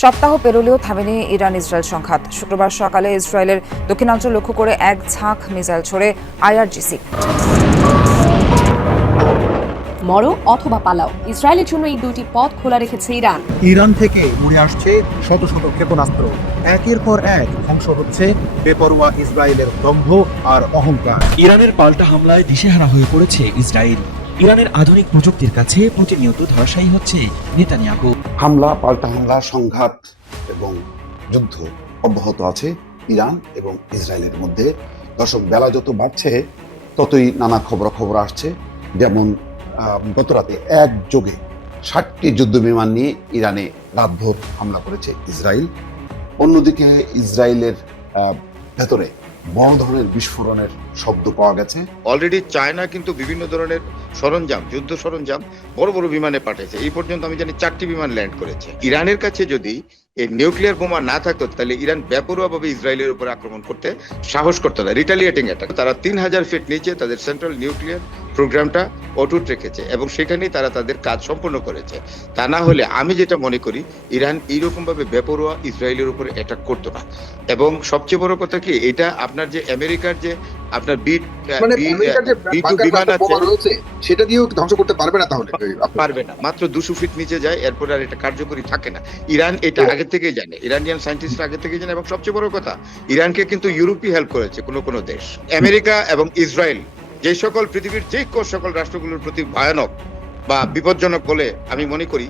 সপ্তাহ পেরোলেও থামেনি Iran Israel সংঘাত। শুক্রবার সকালে ইসরায়েলের দক্ষিণাঞ্চল লক্ষ্য করে এক ঝাঁক মিসাইল ছড়ে আইআরজিসি। মরো অথবা পালাও। ইসরায়েলের জন্য এই দুটি পথ খোলা রেখেছে ইরান। ইরান থেকে উড়ে আসছে শত শত ক্ষেপণাস্ত্র। একের পর এক ধ্বংস হচ্ছে বেপরোয়া ইসরায়েলের দম্ভ আর অহংকার। ইরানের পাল্টা হামলায় দিশেহারা হয়ে পড়েছে ইসরায়েল। ইরানের আধুনিক প্রযুক্তির কাছে প্রতিনিয়ত ধরাশায়ী হচ্ছে নেতানিয়াহু। হামলা, পাল্টা হামলা, সংঘাত এবং যুদ্ধ অব্যাহত আছে ইরান এবং ইসরায়েলের মধ্যে। দর্শক, বেলা যত বাড়ছে, ততই নানা খবরাখবর আসছে। যেমন গতরাতে এক যোগে ষাটটি যুদ্ধ বিমান নিয়ে ইরানে রাতভর হামলা করেছে ইসরায়েল। অন্যদিকে ইসরায়েলের ভেতরে বড় ধরনের বিস্ফোরণের শব্দ পাওয়া গেছে। অলরেডি চায়না কিন্তু বিভিন্ন ধরনের সরঞ্জাম, যুদ্ধ সরঞ্জাম বড় বড় বিমানে পাঠিয়েছে এই পর্যন্ত আমি জানি চারটি বিমান ল্যান্ড করেছে। ইরানের কাছে যদি এই নিউক্লিয়ার বোমা না থাকতো তাহলে ইরান বেপরোয়াভাবে ইসরায়েলের উপর আক্রমণ করতে সাহস করতো না। রিটালিয়েটিং অ্যাটাক তারা তিন হাজার ফিট নিচে তাদের সেন্ট্রাল নিউক্লিয়ার প্রোগ্রামটা অটুট রেখেছে এবং সেখানেই তারা তাদের কাজ সম্পূর্ণ করেছে। তা না হলে আমি যেটা মনে করি ইরান এইরকম ভাবে বেপরোয়া ইসরায়েলের উপরে অ্যাটাক করতো না। এবং সবচেয়ে বড় কথা কি এটা আপনার যে আমেরিকার যে আপনার বিট মানে বিমান আছে। সেটা দিয়েও ধ্বংস করতে পারবে না তাহলে। পারবে না। মাত্র দুশো ফিট নিচে যায় এরপর আর এটা কার্যকরী থাকে না। ইরান এটা আগে থেকেই জানে। ইরানিয়ান সায়েন্টিস্ট আগে থেকে জানে এবং সবচেয়ে বড় কথা, ইরানকে কিন্তু ইউরোপই হেল্প করেছে কোনো কোনো দেশ। আমেরিকা এবং ইসরায়েল, যে সকল পৃথিবীর যে সকল রাষ্ট্রগুলোর প্রতি ভয়ানক বা বিপজ্জনক বলে আমি মনে করি,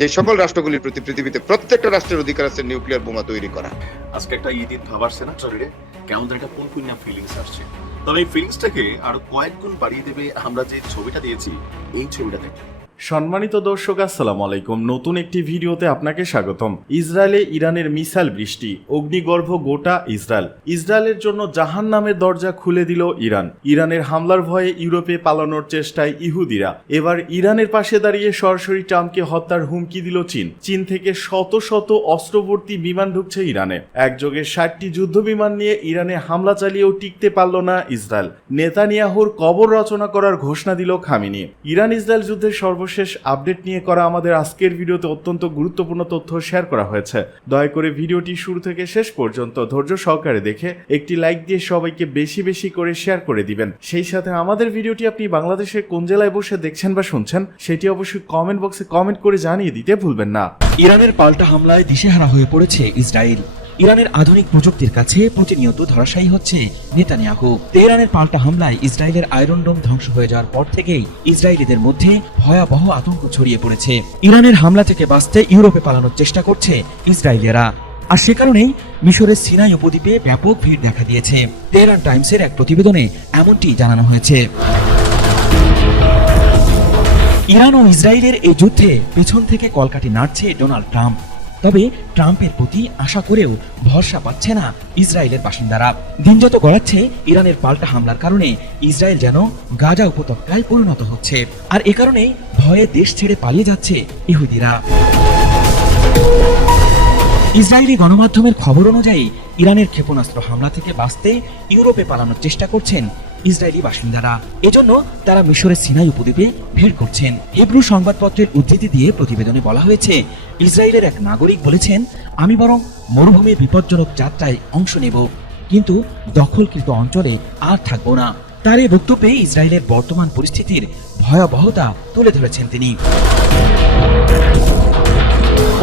যে সকল রাষ্ট্রগুলির প্রতি পৃথিবীতে প্রত্যেকটা রাষ্ট্রের অধিকার আছে নিউক্লিয়ার বোমা তৈরি করা। আজকে একটা ঈদ ঈদ ভাব আসছে না শরীরে কেমন একটা পুনপুন্যা ফিলিংস আসছে। তবে এই ফিলিংসটাকে আরও কয়েক গুণ বাড়িয়ে দেবে আমরা যে ছবিটা দিয়েছি, এই ছবিটা দেখে সম্মানিত দর্শক, আসসালামু আলাইকুম। নতুন একটি ভিডিওতে আপনাকে স্বাগতম। ইসরায়েলে ইরানের মিসাইল বৃষ্টি, অগ্নিগর্ভ গোটা ইসরায়েল। ইসরায়েলের জন্য জাহান নামের দরজা খুলে দিল ইরান। ইরানের হামলার ভয়ে ইউরোপে পালানোর চেষ্টায় ইহুদিরা। এবার ইরানের পাশে দাঁড়িয়ে সরাসরি ট্রাম্পকে হত্যার হুমকি দিল চীন। চীন থেকে শত শত অস্ত্রবর্তী বিমান ঢুকছে ইরানে। একযোগে ষাটটি যুদ্ধ বিমান নিয়ে ইরানে হামলা চালিয়েও টিকতে পারল না ইসরায়েল। নেতানিয়াহুর কবর রচনা করার ঘোষণা দিল খামিনি। ইরান ইসরায়েল যুদ্ধের সর্বশেষ আপডেট নিয়ে করা আমাদের আজকের ভিডিওতে অত্যন্ত গুরুত্বপূর্ণ তথ্য শেয়ার করা হয়েছে। দয়া করে ভিডিওটি শুরু থেকে শেষ পর্যন্ত ধৈর্য সহকারে দেখে একটি লাইক দিয়ে সবাইকে বেশি বেশি করে শেয়ার করে দিবেন। সেই সাথে আমাদের ভিডিওটি আপনি বাংলাদেশের কোন জেলায় বসে দেখছেন বা শুনছেন, সেটি অবশ্যই কমেন্ট বক্সে কমেন্ট করে জানিয়ে দিতে ভুলবেন না। ইরানের পাল্টা হামলায় দিশেহারা হয়ে পড়েছে ইসরায়েল। ইরানের আধুনিক প্রযুক্তির কাছে প্রতিনিয়ত ধরাশায়ী হচ্ছে নেতানিয়াহু। তেহরানের পাল্টা হামলায় ইসরায়েলের আয়রন ডোম ধ্বংস হয়ে যাওয়ার পর থেকেই ইসরায়েলিদের মধ্যে ভয়াবহ আতঙ্ক ছড়িয়ে পড়েছে। ইরানের হামলা থেকে বাঁচতে ইউরোপে পালানোর চেষ্টা করছে ইসরায়েলিয়ারা আর সে কারণেই মিশরের সিনাই উপদ্বীপে ব্যাপক ভিড় দেখা দিয়েছে। তেহরান টাইমসের এক প্রতিবেদনে এমনটি জানানো হয়েছে। ইরান ও ইসরায়েলের এই যুদ্ধে পেছন থেকে কলকাঠি নাড়ছে ডোনাল্ড ট্রাম্প। তবে ট্রাম্পের প্রতি আশা করেও ভরসা পাচ্ছে না ইসরায়েলের বাসিন্দারা। দিন যত গড়াচ্ছে, ইরানের পাল্টা হামলার কারণে ইসরায়েল যেন গাজা উপত্যকায় পরিণত হচ্ছে। আর এ কারণে ভয়ে দেশ ছেড়ে পালিয়ে যাচ্ছে ইহুদিরা। ইসরায়েলি গণমাধ্যমের খবর অনুযায়ী, ইরানের ক্ষেপণাস্ত্র হামলা থেকে বাঁচতে ইউরোপে পালানোর চেষ্টা করছেন ইসরায়েলি বাসিন্দারা। এজন্য তারা মিশরের সিনাই উপদ্বীপে ভিড় করছেন। হিব্রু সংবাদপত্রের উদ্ধৃতি দিয়ে প্রতিবেদনে বলা হয়েছে, ইসরায়েলের এক নাগরিক বলেছেন, আমি বরং মরুভূমির বিপজ্জনক যাত্রায় অংশ নেব, কিন্তু দখলকৃত অঞ্চলে আর থাকব না। তার এই বক্তব্যে ইসরায়েলের বর্তমান পরিস্থিতির ভয়াবহতা তুলে ধরেছেন তিনি।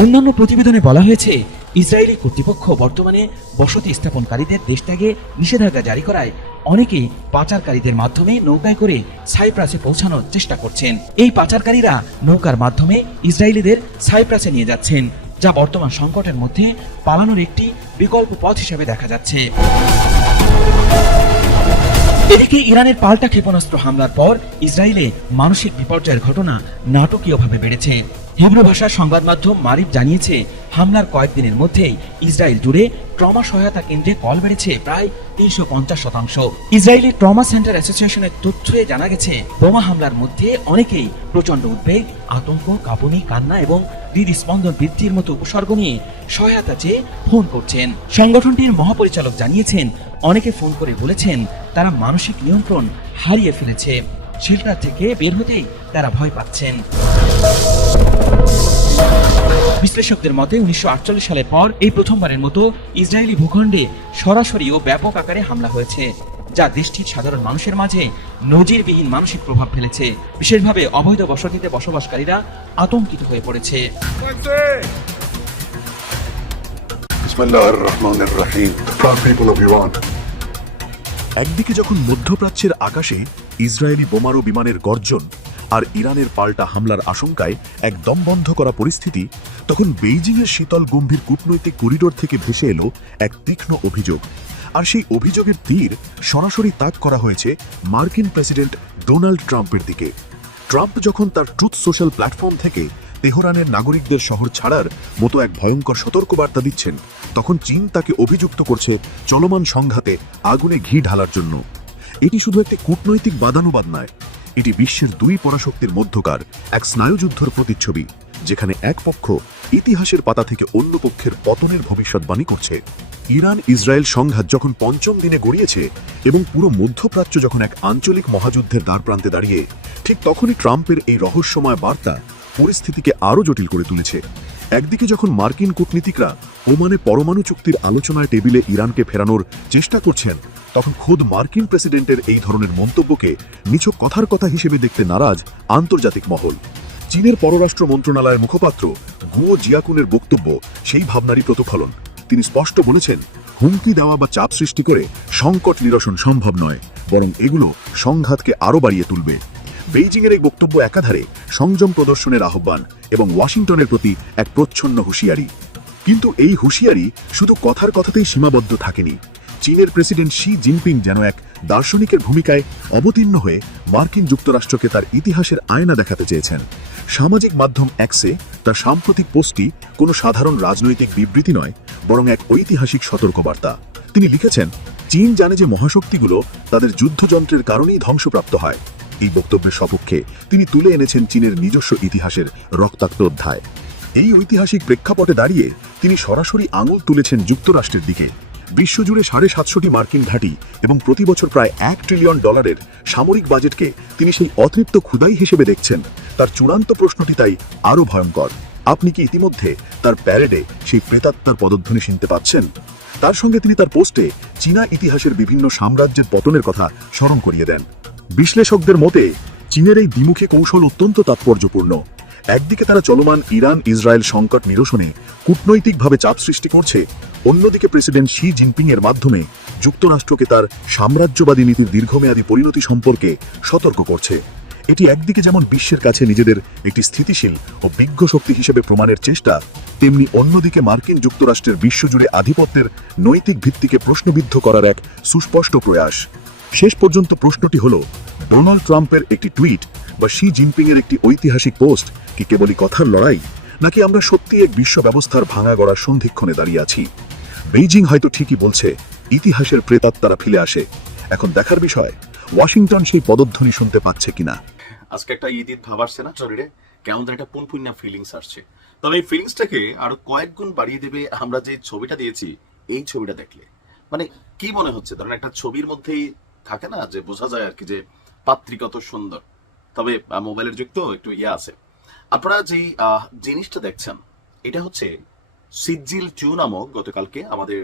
অন্যান্য প্রতিবেদনে বলা হয়েছে, ইসরায়েলি কর্তৃপক্ষ বর্তমানে বসতি স্থাপনকারীদের দেশ ত্যাগে নিষেধাজ্ঞা জারি করায় অনেকেই পাচারকারীদের মাধ্যমে নৌকায় করে সাইপ্রাসে পৌঁছানোর চেষ্টা করছেন। এই পাচারকারীরা নৌকার মাধ্যমে ইসরায়েলিদের সাইপ্রাসে নিয়ে যাচ্ছেন, যা বর্তমান সংকটের মধ্যে পালানোর একটি বিকল্প পথ হিসেবে দেখা যাচ্ছে। এদিকে ইরানের পাল্টা ক্ষেপণাস্ত্র হামলার পর ইসরায়েলে মানসিক বিপর্যয়ের ঘটনা নাটকীয়ভাবে বেড়েছে। হিব্রু ভাষার সংবাদ মাধ্যম মারিফ জানিয়েছে হামলার কয়েকদিনের মধ্যেই ইসরায়েল জুড়ে ট্রমা সহায়তা কেন্দ্রে কল বেড়েছে প্রায় তিনশো পঞ্চাশ শতাংশ। ইসরায়েলি ট্রমা সেন্টার অ্যাসোসিয়েশনের তথ্যে জানা গেছে, বোমা হামলার মধ্যে অনেকেই প্রচণ্ড উদ্বেগ, আতঙ্ক, কাঁপুনি, কান্না এবং হৃদস্পন্দন বৃদ্ধির মতো উপসর্গ নিয়ে সহায়তা চেয়ে ফোন করছেন। সংগঠনটির মহাপরিচালক জানিয়েছেন, অনেকে ফোন করে বলেছেন তারা মানসিক নিয়ন্ত্রণ হারিয়ে ফেলেছে। শেল্টার থেকে বের হতেই তারা ভয় পাচ্ছেন। বিশ্লেষকদের মতে উনিশশো সালের পর এই প্রথমবারের মতো ইসরায়েলি ভূখণ্ডে সরাসরি ও ব্যাপক আকারে হামলা হয়েছে যা দেশটির সাধারণ মানুষের মাঝে নজিরবিহীন মানসিক প্রভাব ফেলেছে। বিশেষভাবে অবৈধ বসতিতে বসবাসকারীরা আতঙ্কিত হয়ে পড়েছে। একদিকে যখন মধ্যপ্রাচ্যের আকাশে ইসরায়েলি বোমারো বিমানের গর্জন আর ইরানের পাল্টা হামলার আশঙ্কায় এক দমবন্ধ করা পরিস্থিতি, তখন বেইজিংয়ের শীতল গম্ভীর কূটনৈতিক করিডোর থেকে ভেসে এলো এক তীক্ষ্ণ অভিযোগ। আর সেই অভিযোগের তীর সরাসরি তাক করা হয়েছে মার্কিন প্রেসিডেন্ট ডোনাল্ড ট্রাম্পের দিকে। ট্রাম্প যখন তার ট্রুথ সোশ্যাল প্ল্যাটফর্ম থেকে তেহরানের নাগরিকদের শহর ছাড়ার মতো এক ভয়ঙ্কর সতর্কবার্তা দিচ্ছেন, তখন চীন তাকে অভিযুক্ত করছে চলমান সংঘাতে আগুনে ঘি ঢালার জন্য। এটি শুধু একটি কূটনৈতিক বাদানুবাদ নয় এটি বিশ্বের দুই পরাশক্তির মধ্যকার এক স্নায়ুযুদ্ধর প্রতিচ্ছবি, যেখানে এক পক্ষ ইতিহাসের পাতা থেকে অন্য পক্ষের পতনের ভবিষ্যৎবাণী করছে। ইরান ইসরায়েল সংঘাত যখন পঞ্চম দিনে গড়িয়েছে এবং পুরো মধ্যপ্রাচ্য যখন এক আঞ্চলিক মহাযুদ্ধের দ্বারপ্রান্তে দাঁড়িয়ে, ঠিক তখনই ট্রাম্পের এই রহস্যময় বার্তা পরিস্থিতিকে আরও জটিল করে তুলেছে। একদিকে যখন মার্কিন কূটনীতিকরা ওমানে পরমাণু চুক্তির আলোচনায় টেবিলে ইরানকে ফেরানোর চেষ্টা করছেন তখন খোদ মার্কিন প্রেসিডেন্টের এই ধরনের মন্তব্যকে নিছক কথার কথা হিসেবে দেখতে নারাজ আন্তর্জাতিক মহল। চীনের পররাষ্ট্র মন্ত্রণালয়ের মুখপাত্র গুয়ো জিয়াকুনের বক্তব্য সেই ভাবনারই প্রতিফলন। তিনি স্পষ্ট বলেছেন, হুমকি দেওয়া বা চাপ সৃষ্টি করে সংকট নিরসন সম্ভব নয়, বরং এগুলো সংঘাতকে আরও বাড়িয়ে তুলবে। বেইজিংয়ের এই বক্তব্য একাধারে সংযম প্রদর্শনের আহ্বান এবং ওয়াশিংটনের প্রতি এক প্রচ্ছন্ন হুঁশিয়ারি। কিন্তু এই হুঁশিয়ারি শুধু কথার কথাতেই সীমাবদ্ধ থাকেনি। চীনের প্রেসিডেন্ট শি জিনপিং যেন এক দার্শনিকের ভূমিকায় অবতীর্ণ হয়ে মার্কিন যুক্তরাষ্ট্রকে তার ইতিহাসের আয়না দেখাতে চেয়েছেন। সামাজিক মাধ্যম অ্যাক্সে তার সাম্প্রতিক পোস্টটি কোনো সাধারণ রাজনৈতিক বিবৃতি নয়, বরং এক ঐতিহাসিক সতর্কবার্তা। তিনি লিখেছেন, চীন জানে যে মহাশক্তিগুলো তাদের যুদ্ধযন্ত্রের কারণেই ধ্বংসপ্রাপ্ত হয়। এই বক্তব্যের সপক্ষে তিনি তুলে এনেছেন চীনের নিজস্ব ইতিহাসের রক্তাক্ত অধ্যায়। এই ঐতিহাসিক প্রেক্ষাপটে দাঁড়িয়ে তিনি সরাসরি আঙুল তুলেছেন যুক্তরাষ্ট্রের দিকে। বিশ্বজুড়ে সাড়ে সাতশোটি মার্কিন ঘাঁটি এবং প্রতি বছর প্রায় এক ট্রিলিয়ন ডলারের সামরিক বাজেটকে তিনি সেই অতৃপ্ত ক্ষুদাই হিসেবে দেখছেন। তার চূড়ান্ত প্রশ্নটি তাই আরও ভয়ঙ্কর। আপনি কি ইতিমধ্যে তার প্যারেডে সেই প্রেতাত্মার পদধ্বনি শুনতে পাচ্ছেন? তার সঙ্গে তিনি তার পোস্টে চীনা ইতিহাসের বিভিন্ন সাম্রাজ্যের পতনের কথা স্মরণ করিয়ে দেন। বিশ্লেষকদের মতে, চীনের এই দ্বিমুখী কৌশল অত্যন্ত তাৎপর্যপূর্ণ। একদিকে তারা চলমান ইরান ইসরায়েল সংকট নিরসনে কূটনৈতিকভাবে চাপ সৃষ্টি করছে, অন্যদিকে প্রেসিডেন্ট শি জিনপিং এর মাধ্যমে যুক্তরাষ্ট্রকে তার সাম্রাজ্যবাদী নীতির দীর্ঘমেয়াদী পরিণতি সম্পর্কে সতর্ক করছে। এটি একদিকে যেমন বিশ্বের কাছে নিজেদের একটি স্থিতিশীল ও বিজ্ঞ শক্তি হিসেবে প্রমাণের চেষ্টা, তেমনি অন্যদিকে মার্কিন যুক্তরাষ্ট্রের বিশ্বজুড়ে আধিপত্যের নৈতিক ভিত্তিকে প্রশ্নবিদ্ধ করার এক সুস্পষ্ট প্রয়াস। শেষ পর্যন্ত প্রশ্নটি হল, ডোনাল্ড ট্রাম্পের একটি টুইট বা শি জিনপিং এর একটি ঐতিহাসিক পোস্ট কি কেবলই কথার লড়াই নাকি আমরা সত্যি এক বিশ্ব ব্যবস্থার ভাঙা গড়ার সন্ধিক্ষণে দাঁড়িয়ে আছি? বেইজিং হয়তো ঠিকই বলছে, ইতিহাসের প্রেতাত্মারা ফিরে আসে। এখন দেখার বিষয়, ওয়াশিংটন সেই পদধ্বনি শুনতে পাচ্ছে কিনা? আজকে একটা ঈদ ভাব আসছে না শরীরে কেমন যেন একটা পুনপুন্যা ফিলিংস আসছে। তবে এই ফিলিংসটাকে আরও কয়েক গুণ বাড়িয়ে দেবে আমরা যে ছবিটা দিয়েছি, এই ছবিটা দেখলে। মানে কি মনে হচ্ছে? ধরেন একটা ছবির মধ্যেই থাকে না যে বোঝা যায় আর কি যে পাত্রী কত সুন্দর। তবে মোবাইলের যুক্ত একটু ইয়ে আছে। আপনারা যেই জিনিসটা দেখছেন এটা হচ্ছে সিজিল টু নামক গতকালকে আমাদের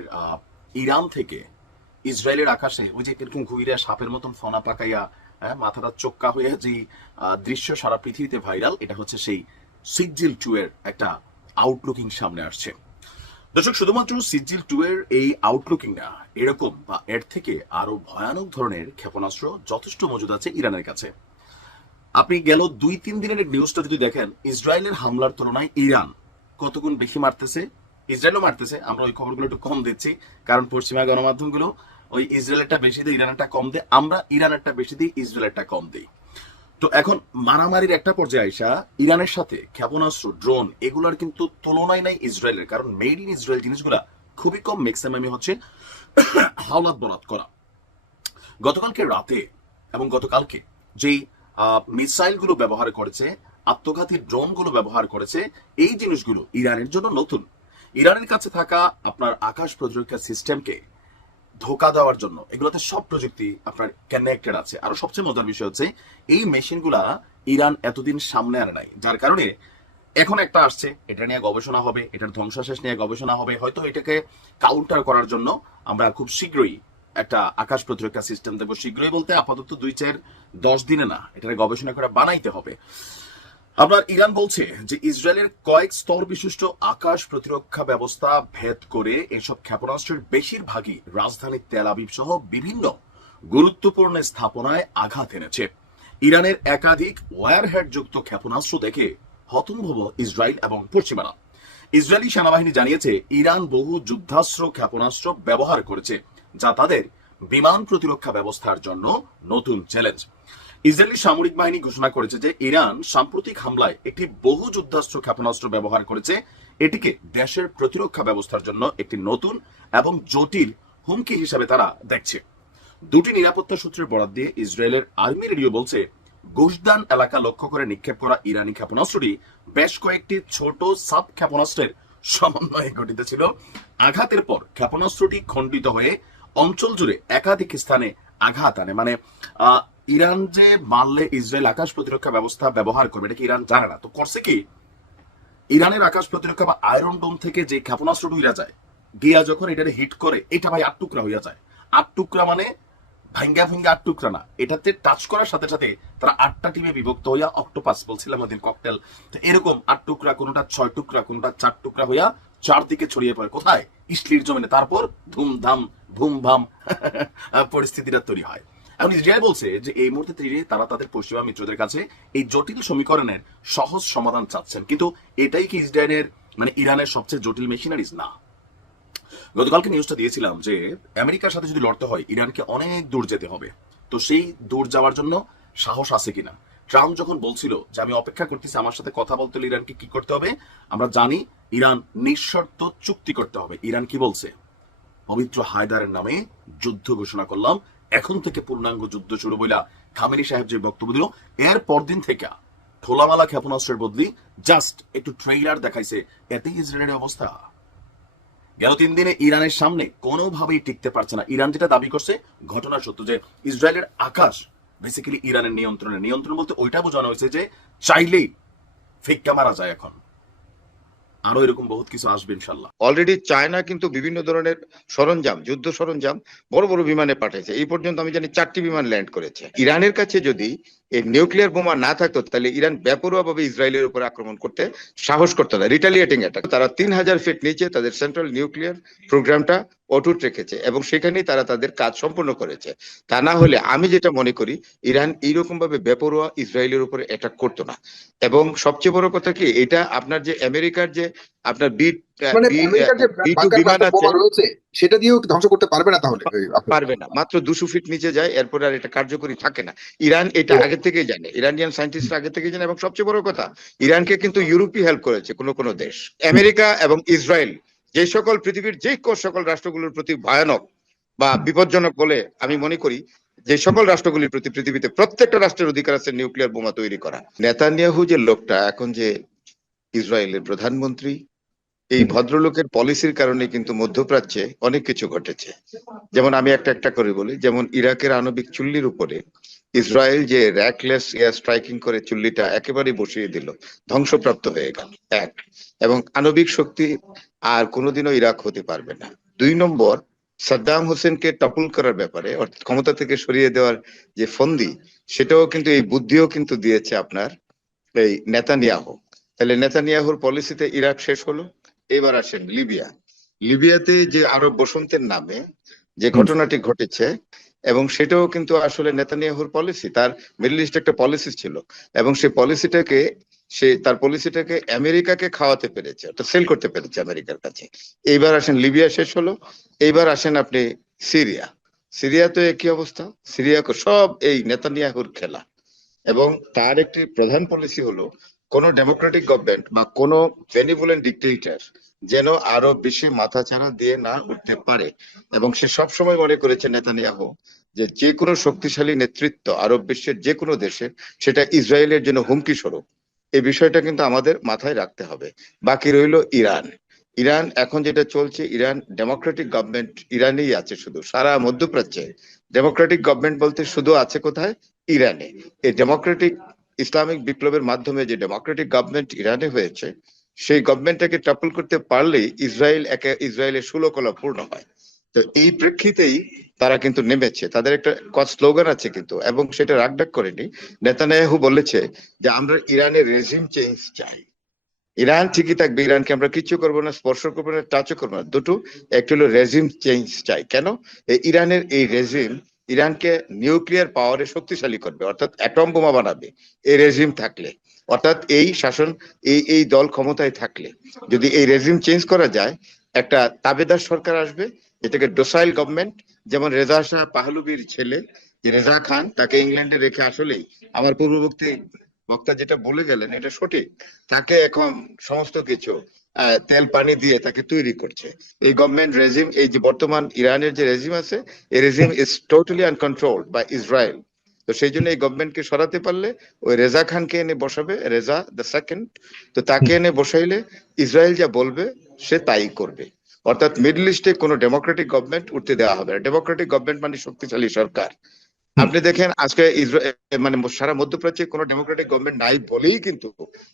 ইরান থেকে ইসরায়েলের আকাশে ওই যে কীরকম ঘুরে সাপের মতন ফনা পাকাইয়া হ্যাঁ, মাথাটা চোক্কা হয়ে যে দৃশ্য সারা পৃথিবীতে ভাইরাল এটা হচ্ছে সেই সিজিল টু এর একটা আউটলুকিং সামনে আসছে। দর্শক শুধুমাত্র সিজিল টু এর এই আউটলুকিং না এরকম বা এর থেকে আরও ভয়ানক ধরনের ক্ষেপণাস্ত্র যথেষ্ট মজুদ আছে ইরানের কাছে। আপনি গেল দুই, তিন দিনের নিউজটা যদি দেখেন, ইসরায়েলের হামলার তুলনায় ইরান কতগুণ বেশি মারতেছে? ইসরায়েলও মারতেছে, আমরা ওই খবরগুলো একটু কম দিচ্ছি কারণ পশ্চিমা গণমাধ্যমগুলো ওই ইসরায়েলেরটা বেশি দেয়, ইরানেরটা কম দেয়, আমরা ইরানেরটা বেশি দিই, ইসরায়েলেরটা কম দিই। তো এখন মারামারির একটা পর্যায়ে আইসা, ইরানের সাথে ক্ষেপণাস্ত্র ড্রোন এগুলোর কিন্তু তুলনায় নাই ইসরায়েলের, কারণ মেড ইন ইসরায়েল জিনিসগুলা খুবই কম ম্যাক্সিমামই হচ্ছে হাওলাত বরাত করা। গতকালকে রাতে এবং গতকালকে যেই মিসাইলগুলো ব্যবহার করেছে, আত্মঘাতী ড্রোনগুলো ব্যবহার করেছে, এই জিনিসগুলো ইরানের জন্য নতুন। ইরানের কাছে থাকা আপনার আকাশ প্রতিরক্ষা সিস্টেমকে ধোকা দেওয়ার জন্য, এগুলোতে সব প্রযুক্তি আপনার কানেক্টেড আছে। আর সবচেয়ে মজার বিষয় হচ্ছে, এই মেশিনগুলা ইরান এতদিন সামনে আনে নাই, যার কারণে এখন একটা আসছে, এটা নিয়ে গবেষণা হবে, এটার ধ্বংসাশেষ নিয়ে গবেষণা হবে, হয়তো এটাকে কাউন্টার করার জন্য আমরা খুব শীঘ্রই একটা আকাশ প্রতিরক্ষা সিস্টেম দেবো শীঘ্রই বলতে আপাতত দুই চার দশ দিনে না এটার গবেষণা করে বানাইতে হবে। আপনার ইরান বলছে যে ইসরায়েলের কয়েক স্তর বিশিষ্ট আকাশ প্রতিরক্ষা ব্যবস্থা ভেদ করে এসব ক্ষেপণাস্ত্রের বেশিরভাগই রাজধানী তেল আবিব সহ বিভিন্ন গুরুত্বপূর্ণ স্থাপনায় আঘাত এনেছে। ইরানের একাধিক ওয়ারহেড যুক্ত ক্ষেপণাস্ত্র দেখে হতম্ভব ইসরায়েল এবং পশ্চিমারা। ইসরায়েলি সেনাবাহিনী জানিয়েছে, ইরান বহু যুদ্ধাস্ত্র ক্ষেপণাস্ত্র ব্যবহার করেছে। যা তাদের বিমান প্রতিরক্ষা ব্যবস্থার জন্য নতুন চ্যালেঞ্জ। ইসরায়েলি সামরিক বাহিনী ঘোষণা করেছে যে ইরান সাম্প্রতিক হামলায় একটি বহু যুদ্ধাস্ত্র ক্ষেপণাস্ত্র ব্যবহার করেছে। এটিকে দেশের প্রতিরক্ষা ব্যবস্থার জন্য একটি নতুন এবং জটিল হুমকি হিসাবে তারা দেখছে। দুটি নিরাপত্তা সূত্রের বরাদ দিয়ে ইসরায়েলের আর্মি রেডিও বলছে গুশদান এলাকা লক্ষ্য করে নিক্ষেপ করা ইরানি ক্ষেপণাস্ত্রটি বেশ কয়েকটি ছোট সাব ক্ষেপণাস্ত্রের সমন্বয়ে গঠিত ছিল। আঘাতের পর ক্ষেপণাস্ত্রটি খণ্ডিত হয়ে অঞ্চল জুড়ে একাধিক স্থানে আঘাত আনে। মানে ইরান যে মারলে ইসরায়েল আকাশ প্রতিরক্ষা ব্যবস্থা ব্যবহার করবে, এটা কি ইরান জানে না? তো করছে কি? ইরানের আকাশ প্রতিরক্ষা বা আয়রন ডোম থেকে যে ক্ষেপণাস্ত্র হইয়া যায়, গিয়া যখন এটারে হিট করে, এটা ভাই আট টুকরা হইয়া যায়। আট টুকরা মানে ভাঙ্গা ভাঙ্গা আট টুকরা না, এটাতে টাচ করার সাথে সাথে তারা আটটা টিমে বিভক্ত হইয়া অক্টোপাস বলছিলাম ওদিন ককটেল তো এরকম আট টুকরা, কোনোটা ছয় টুকরা, কোনোটা চার টুকরা হইয়া চারদিকে ছড়িয়ে পড়ে। কোথায়? ইসলির জমিনে। তারপর ধুমধাম ভাম পরিস্থিতিটা তৈরি হয়। এখন ইসরায়েল বলছে যে এই মুহূর্তে তিনি তারা তাদের পশ্চিমা মিত্রদের কাছে এই জটিল সমীকরণের সহজ সমাধান চাচ্ছেন। কিন্তু এটাই কি ইসরায়েলের মানে ইরানের সবচেয়ে জটিল মেশিনারিজ না। গতকালকে নিউজটা দিয়েছিলাম যে আমেরিকার সাথে যদি লড়তে হয়, ইরানকে অনেক দূর যেতে হবে। তো সেই দূর যাওয়ার জন্য সাহস আছে কিনা? ট্রাম্প যখন বলছিল যে আমি অপেক্ষা করতেছি আমার সাথে কথা বলতে হলে ইরানকে কি করতে হবে, আমরা জানি ইরান নিঃশর্ত চুক্তি করতে হবে। ইরান কি বলছে? পবিত্র হায়দারের নামে যুদ্ধ ঘোষণা করলাম। এখন থেকে পূর্ণাঙ্গ যুদ্ধ শুরু বইলা খামেনি সাহেব যে বক্তব্য দিল, এর পরদিন থেকে খোলামালা ক্ষেপণাস্ত্রের বদলি জাস্ট একটু ট্রেইলার দেখাইছে। এতেই ইসরায়েলের অবস্থা। গেল তিন দিনে ইরানের সামনে কোনোভাবেই টিকতে পারছে না। ইরান যেটা দাবি করছে, ঘটনা সত্য যে ইসরায়েলের আকাশ বেসিক্যালি ইরানের নিয়ন্ত্রণে নিয়ন্ত্রণ বলতে ওইটা বোঝানো হয়েছে যে চাইলেই ফিক্কা মারা যায় এখন। আরও এরকম বহুত কিছু আসবে ইনশাল্লাহ অলরেডি চায়না কিন্তু বিভিন্ন ধরনের সরঞ্জাম, যুদ্ধ সরঞ্জাম বড় বড় বিমানে পাঠিয়েছে এই পর্যন্ত আমি জানি চারটি বিমান ল্যান্ড করেছে। ইরানের কাছে যদি এই নিউক্লিয়ার বোমা না থাকতো তাহলে ইরান বেপরোয়াভাবে ইসরায়েলের উপর আক্রমণ করতে সাহস করতো না রিটালিয়েটিং অ্যাটাক তারা তিন হাজার ফিট নিচে তাদের সেন্ট্রাল নিউক্লিয়ার প্রোগ্রামটা অটুট রেখেছে এবং সেখানেই তারা তাদের কাজ সম্পূর্ণ করেছে। তা না হলে আমি যেটা মনে করি ইরান এইরকম ভাবে বেপরোয়া ইসরায়েলের উপরে অ্যাটাক করতো না। এবং সবচেয়ে বড় কথা কি এটা আপনার যে আমেরিকার যে আপনার বিট মানে আমেরিকার যে বি টু বাংকার বিমান প্রান্ত আছে বোমা রয়েছে সেটা দিয়েও ধ্বংস করতে পারবে না তাহলে। পারবে না মাত্র দুশো ফিট নিচে যায় এরপরে আর এটা কার্যকরী থাকে না। ইরান এটা আগে থেকেই জানে। ইরানিয়ান সায়েন্টিস্ট আগে থেকে জানে। এবং সবচেয়ে বড় কথা, ইরানকে কিন্তু ইউরোপই হেল্প করেছে কোনো কোনো দেশ। আমেরিকা এবং ইসরায়েল যে সকল পৃথিবীর যে সকল রাষ্ট্রগুলোর প্রতি ভয়ানক বা বিপজ্জনক বলে আমি মনে করি, যে সকল রাষ্ট্রগুলির প্রতি পৃথিবীতে প্রত্যেকটা রাষ্ট্রের অধিকার আছে নিউক্লিয়ার বোমা তৈরি করা। নেতানিয়াহু যে লোকটা, এখন যে ইসরায়েলের প্রধানমন্ত্রী, এই ভদ্রলোকের পলিসির কারণে কিন্তু মধ্যপ্রাচ্যে অনেক কিছু ঘটেছে। যেমন আমি একটা একটা করে বলি, যেমন ইরাকের আণবিক চুল্লির উপরে ইসরায়েল যে র্যাকলেস এয়ার স্ট্রাইকিং করে চুল্লিটা একেবারে বসিয়ে দিল, ধ্বংসপ্রাপ্ত হয়ে গেল। এক, এবং আণবিক শক্তি আর কোনোদিনও ইরাক হতে পারবে না। দুই নম্বর, সাদ্দাম হোসেনকে টপল করার ব্যাপারে, অর্থাৎ ক্ষমতা থেকে সরিয়ে দেওয়ার যে ফন্দি, সেটাও কিন্তু, এই বুদ্ধিও কিন্তু দিয়েছে আপনার এই নেতানিয়াহু। তাহলে নেতানিয়াহুর পলিসিতে ইরাক শেষ হলো, এবার আসেন লিবিয়া। লিবিয়াতে যে আরব বসন্তের নামে যে ঘটনাটি ঘটেছে এবং সেটাও কিন্তু আসলে নেতানিয়াহুর পলিসি তার মিডল ইস্ট একটা পলিসি ছিল। এবং সেই পলিসিটাকে সে তার পলিসিটাকে আমেরিকাকে খাওয়াতে পেরেছে, অর্থাৎ সেল করতে পেরেছে আমেরিকার কাছে। এইবার আসেন লিবিয়া শেষ হলো, এইবার আসেন আপনি সিরিয়া। সিরিয়া তো একই অবস্থা? সিরিয়া সব এই নেতানিয়াহুর খেলা। এবং তার একটি প্রধান পলিসি হলো কোন ডেমোক্রেটিক গভর্নমেন্ট বা কোন বেনিভোলেন্ট ডিক্টেটর যেন আরও বেশি মাথাচাড়া দিয়ে না উঠতে পারে। এবং সে সব সময় মনে করেছে নেতানিয়াহু যে যে কোনো শক্তিশালী নেতৃত্ব আরব বিশ্বের যে কোনো দেশের, সেটা ইসরায়েলের জন্য হুমকি স্বরূপ। এই বিষয়টা কিন্তু আমাদের মাথায় রাখতে হবে। বাকি রইল ইরান। ইরান এখন যেটা চলছে, ইরান ডেমোক্রেটিক গভর্নমেন্ট ইরানেই আছে শুধু, সারা মধ্যপ্রাচ্যে। ডেমোক্রেটিক গভর্নমেন্ট বলতে শুধু আছে কোথায়? ইরানে। এই ডেমোক্রেটিক ইসলামিক বিপ্লবের মাধ্যমে যে ডেমোক্রেটিক গভর্নমেন্ট ইরানে হয়েছে সেই গভর্নমেন্টটাকে টপল করতে পারলেই ইসরায়েল একে, ইসরায়েলের সুলকলা পূর্ণ হয়। তো এই প্রেক্ষিতেই তারা কিন্তু নেমেছে। তাদের একটা স্লোগান আছে কিন্তু, এবং সেটা রাগডাক করেনি। নেতানিয়াহু বলেছে যে, আমরা ইরানের রেজিম চেঞ্জ চাই। ইরান ঠিকই থাকবে, ইরানকে আমরা কিচ্ছু করব না, স্পর্শ করব না টাচও করব না। দুটো, একটি হলো রেজিম চেঞ্জ চাই। কেন? এই ইরানের এই রেজিম ইরানকে নিউক্লিয়ার পাওয়ারে শক্তিশালী করবে, অর্থাৎ অ্যাটম বোমা বানাবে। এই রেজিম থাকলে। অর্থাৎ এই শাসন, এই এই দল ক্ষমতায় থাকলে যদি এই রেজিম চেঞ্জ করা যায়, একটা তাবেদার সরকার আসবে, এটাকে ডোসাইল গভর্নমেন্ট যেমন রেজা শাহ পাহলুবির ছেলে রেজা খান, তাকে ইংল্যান্ডে রেখে আসলেই আমার পূর্ববর্তী বক্তা যেটা বলে গেলেন, এটা সঠিক। তাকে এখন সমস্ত কিছু তেল, পানি দিয়ে তাকে তৈরি করছে। এই গভর্নমেন্ট রেজিম এই যে বর্তমান ইরানের যে রেজিম আছে, এই regime is totally uncontrolled by Israel তো সেই জন্য এই গভর্নমেন্টকে সরাতে পারলে ওই রেজা খানকে এনে বসাবে, রেজা দ্য সেকেন্ড তো তাকে এনে বসাইলে ইসরায়েল যা বলবে সে তাই করবে। অর্থাৎ মিডল ইস্টে কোনো ডেমোক্রেটিক গভর্নমেন্ট উঠতে দেওয়া হবে না। ডেমোক্রেটিক গভর্নমেন্ট মানে শক্তিশালী সরকার। আপনি দেখেন আজকে মানে সারা মধ্যপ্রাচ্যে কোনো ডেমোক্রেটিক গভর্নমেন্ট নাই বলেই কিন্তু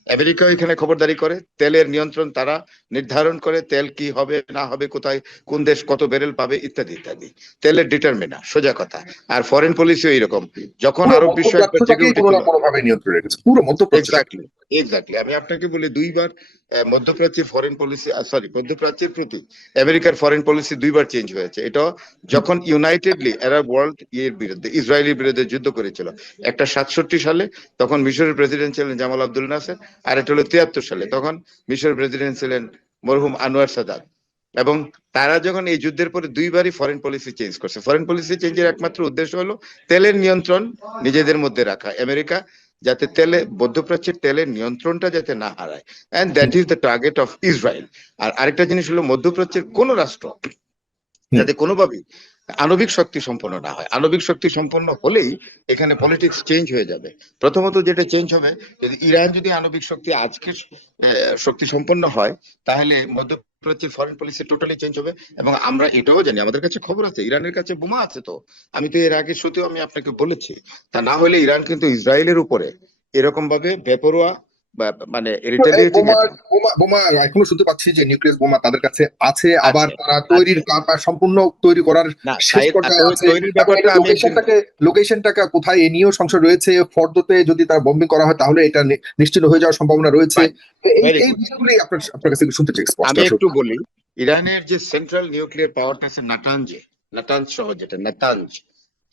আমেরিকা এখানে খবরদারি করে। তেলের নিয়ন্ত্রণ তারা নির্ধারণ করে তেল কি হবে না হবে কোথায় কোন দেশ কত ব্যারেল পাবে ইত্যাদি ইত্যাদি। তেলের ডিটারমিনা সোজা কথা। আর ফরেন পলিসিও এইরকম। যখন আরব বিশ্ব মধ্যপ্রাচ্য এক্স্যাক্টলি এক্স্যাক্টলি আমি আপনাকে বলি দুইবার আহ, মধ্যপ্রাচ্যের ফরেন পলিসি সরি মধ্যপ্রাচ্যের প্রতি আমেরিকার ফরেন পলিসি দুইবার চেঞ্জ হয়েছে। এটা যখন ইউনাইটেডলি আরব ওয়ার্ল্ড এর বিরুদ্ধে ইসরায়েলের বিরুদ্ধে যুদ্ধ করেছিল। একটা সাতষট্টি সালে তখন মিশরের প্রেসিডেন্ট ছিলেন জামাল আব্দুল নাসের আর একটা হলো তিয়াত্তর সালে তখন মিশরের প্রেসিডেন্ট ছিলেন মরহুম আনোয়ার সাদাত। এবং তারা যখন এই যুদ্ধের পরে দুইবারই ফরেন পলিসি চেঞ্জ করছে। ফরেন পলিসি চেঞ্জের একমাত্র উদ্দেশ্য হলো তেলের নিয়ন্ত্রণ নিজেদের মধ্যে রাখা। আমেরিকা যাতে তেলে মধ্যপ্রাচ্যের তেলের নিয়ন্ত্রণটা যাতে না হারায়। And that is the target of Israel আর আরেকটা জিনিস হলো মধ্যপ্রাচ্যের কোন রাষ্ট্র যাতে কোনোভাবেই আণবিক শক্তি সম্পন্ন না হয়। আণবিক শক্তি সম্পন্ন হলেই এখানে পলিটিক্স চেঞ্জ হয়ে যাবে। প্রথমত যেটা চেঞ্জ হবে, যদি ইরান যদি আণবিক শক্তি আজকে শক্তি সম্পন্ন হয়, তাহলে মধ্যপ্রাচ্যের ফরেন পলিসি টোটালি চেঞ্জ হবে এবং আমরা এটাও জানি, আমাদের কাছে খবর আছে, ইরানের কাছে বোমা আছে তো। আমি তো এর আগে সত্যিও আমি আপনাকে বলেছি, তা না হলে ইরান কিন্তু ইসরায়েলের উপরে এরকম ভাবে বেপরোয়া মানে বোমা এখনও শুনতে পাচ্ছি যে নিউক্লিয়াস বোমা তাদের কাছে আছে আবার তারা তৈরির সম্পূর্ণ তৈরি করার শেষ লোকেশনটাকে লোকেশনটাকে কোথায় এ নিয়েও সংশয় রয়েছে। ফর্দতে যদি তার বম্বিং করা হয় তাহলে এটা নিশ্চিত হয়ে যাওয়ার সম্ভাবনা রয়েছে. এই. বিষয়গুলি আপনার আপনার কাছে শুনতে চাই আমি একটু বলি ইরানের যে সেন্ট্রাল নিউক্লিয়ার পাওয়ারটা আছে নাটানজে নাটানজ শহর যেটা নাতানজ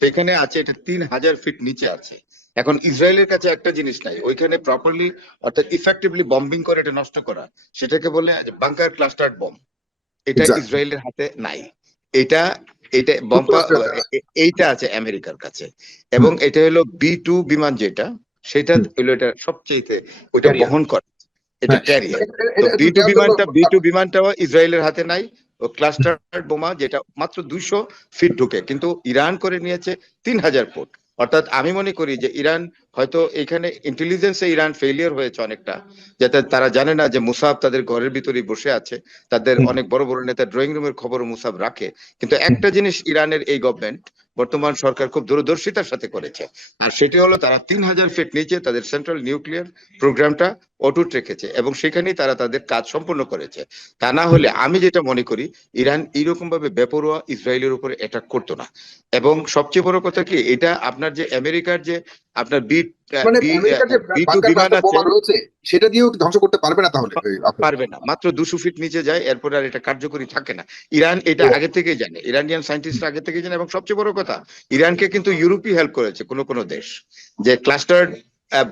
সেখানে আছে এটা তিন হাজার ফিট নিচে আছে। এখন ইসরায়েলের কাছে একটা জিনিস নাই। ওইখানে প্রপারলি অর্থাৎ ইফেক্টিভলি বম্বিং করে এটা নষ্ট করা সেটাকে বলে বাংকার ক্লাস্টার বম এটা ইসরায়েলের হাতে নাই। এটা এটা বম্পা এইটা আছে আমেরিকার কাছে। এবং এটা হলো বি টু বিমান যেটা সেটা। হলো এটা সবচেয়ে ওইটা. বহন করে। এটা। ক্যারিয়ার তো বি টু বিমানটা বি টু বিমানটাও ইসরায়েলের হাতে নাই। ও ক্লাস্টার বোমা যেটা মাত্র দুইশো ফিট ঢুকে। কিন্তু ইরান করে নিয়েছে তিন হাজার ফুট। অর্থাৎ আমি মনে করি যে ইরান হয়তো এখানে ইন্টেলিজেন্সে ইরান ফেলিয়ার হয়েছে অনেকটা যাতে তারা জানে না যে মুসাফ তাদের ঘরের ভিতরে বসে আছে তাদের অনেক বড় বড় নেতা ড্রয়িং রুমের খবর মুসাফ রাখে। কিন্তু একটা জিনিস ইরানের এই গভর্নমেন্ট বর্তমান সরকার খুব দূরদর্শিতার সাথে করেছে আর সেটি হলো তারা তিন হাজার ফিট নিচে তাদের সেন্ট্রাল নিউক্লিয়ার প্রোগ্রামটা অটুট রেখেছে এবং সেখানেই তারা তাদের কাজ সম্পূর্ণ করেছে। তা না হলে আমি যেটা মনে করি ইরান এইরকম ভাবে বেপরোয়া ইসরায়েলের উপরে অ্যাটাক করতো না। এবং সবচেয়ে বড় কথা কি এটা আপনার যে আমেরিকার যে আপনার বি মানে সেটা দিয়েও ধ্বংস করতে পারবে না তাহলে? পারবে না মাত্র দুশো ফিট নিচে যায় এরপরে আর এটা কার্যকরী থাকে না। ইরান এটা আগে থেকেই জানে ইরানিয়ান সায়েন্টিস্টরা আগে থেকেই জানে। এবং সবচেয়ে বড় কথা ইরানকে কিন্তু ইউরোপই হেল্প করেছে কোনো কোনো দেশ। যে ক্লাস্টার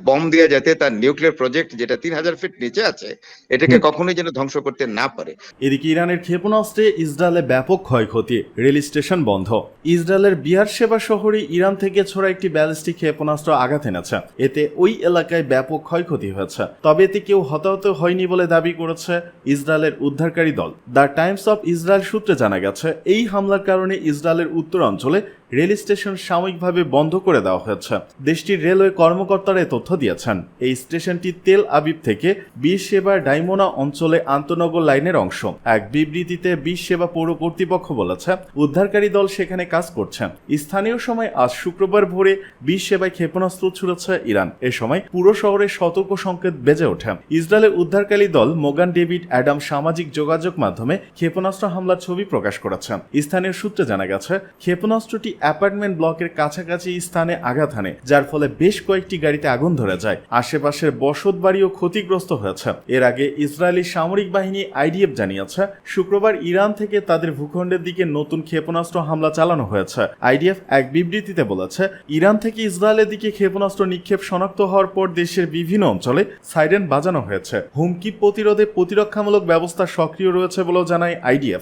বম দিয়ে যাতে তার নিউক্লিয়ার প্রজেক্ট যেটা তিন হাজার ফিট নিচে আছে এটাকে কখনোই যেন ধ্বংস করতে না পারে। এদিকে ইরানের ক্ষেপণাস্ত্রে ইসরায়েলে ব্যাপক ক্ষয়ক্ষতি রেল স্টেশন বন্ধ। ইসরায়েলের বিহার সেবা শহরে ইরান থেকে ছোড়া একটি ব্যালিস্টিক ক্ষেপণাস্ত্র আঘাত এনেছে। এতে ওই এলাকায় ব্যাপক ক্ষয়ক্ষতি হয়েছে। তবে এতে কেউ হতাহত হয়নি বলে দাবি করেছে ইসরায়েলের উদ্ধারকারী দল। দ্য টাইমস অফ ইসরায়েল সূত্রে জানা গেছে এই হামলার কারণে ইসরায়েলের উত্তর অঞ্চলে রেল স্টেশন সাময়িকভাবে বন্ধ করে দেওয়া হয়েছে। দেশটির রেলওয়ে কর্মকর্তারা তথ্য দিয়েছেন। এই স্টেশনটি তেল আবিব থেকে বিশ সেবার ডাইমোনা অঞ্চলে আন্তনগর লাইনের অংশ। এক বিবৃতিতে বিশ সেবা পৌর কর্তৃপক্ষ বলেছে, উদ্ধারকারী দল সেখানে কাজ করছেন স্থানীয় সময় আজ শুক্রবার ভোরে বিশ সেবায় ক্ষেপণাস্ত্র ছুড়েছে ইরান। এ সময় পুরো শহরে সতর্ক সংকেত বেজে ওঠে। ইসরায়েলের উদ্ধারকারী দল মোগান ডেভিড অ্যাডাম সামাজিক যোগাযোগ মাধ্যমে ক্ষেপণাস্ত্র হামলার ছবি প্রকাশ করেছেন স্থানীয় সূত্রে জানা গেছে, ক্ষেপণাস্ত্রটি অ্যাপার্টমেন্ট ব্লকের কাছাকাছি স্থানে আঘাত হানে, যার ফলে বেশ কয়েকটি গাড়িতে আগুন ধরে যায়। আশেপাশের বসত বাড়িও ক্ষতিগ্রস্ত হয়েছে। এর আগে ইসরায়েলি সামরিক বাহিনী আইডিএফ জানিয়েছে, শুক্রবার ইরান থেকে তাদের ভূখণ্ডের দিকে নতুন ক্ষেপণাস্ত্র হামলা চালানো হয়েছে। আইডিএফ এক বিবৃতিতে বলেছে, ইরান থেকে ইসরায়েলের দিকে ক্ষেপণাস্ত্র নিক্ষেপ শনাক্ত হওয়ার পর দেশের বিভিন্ন অঞ্চলে সাইরেন বাজানো হয়েছে। হুমকি প্রতিরোধে প্রতিরক্ষামূলক ব্যবস্থা সক্রিয় রয়েছে বলেও জানায় আইডিএফ।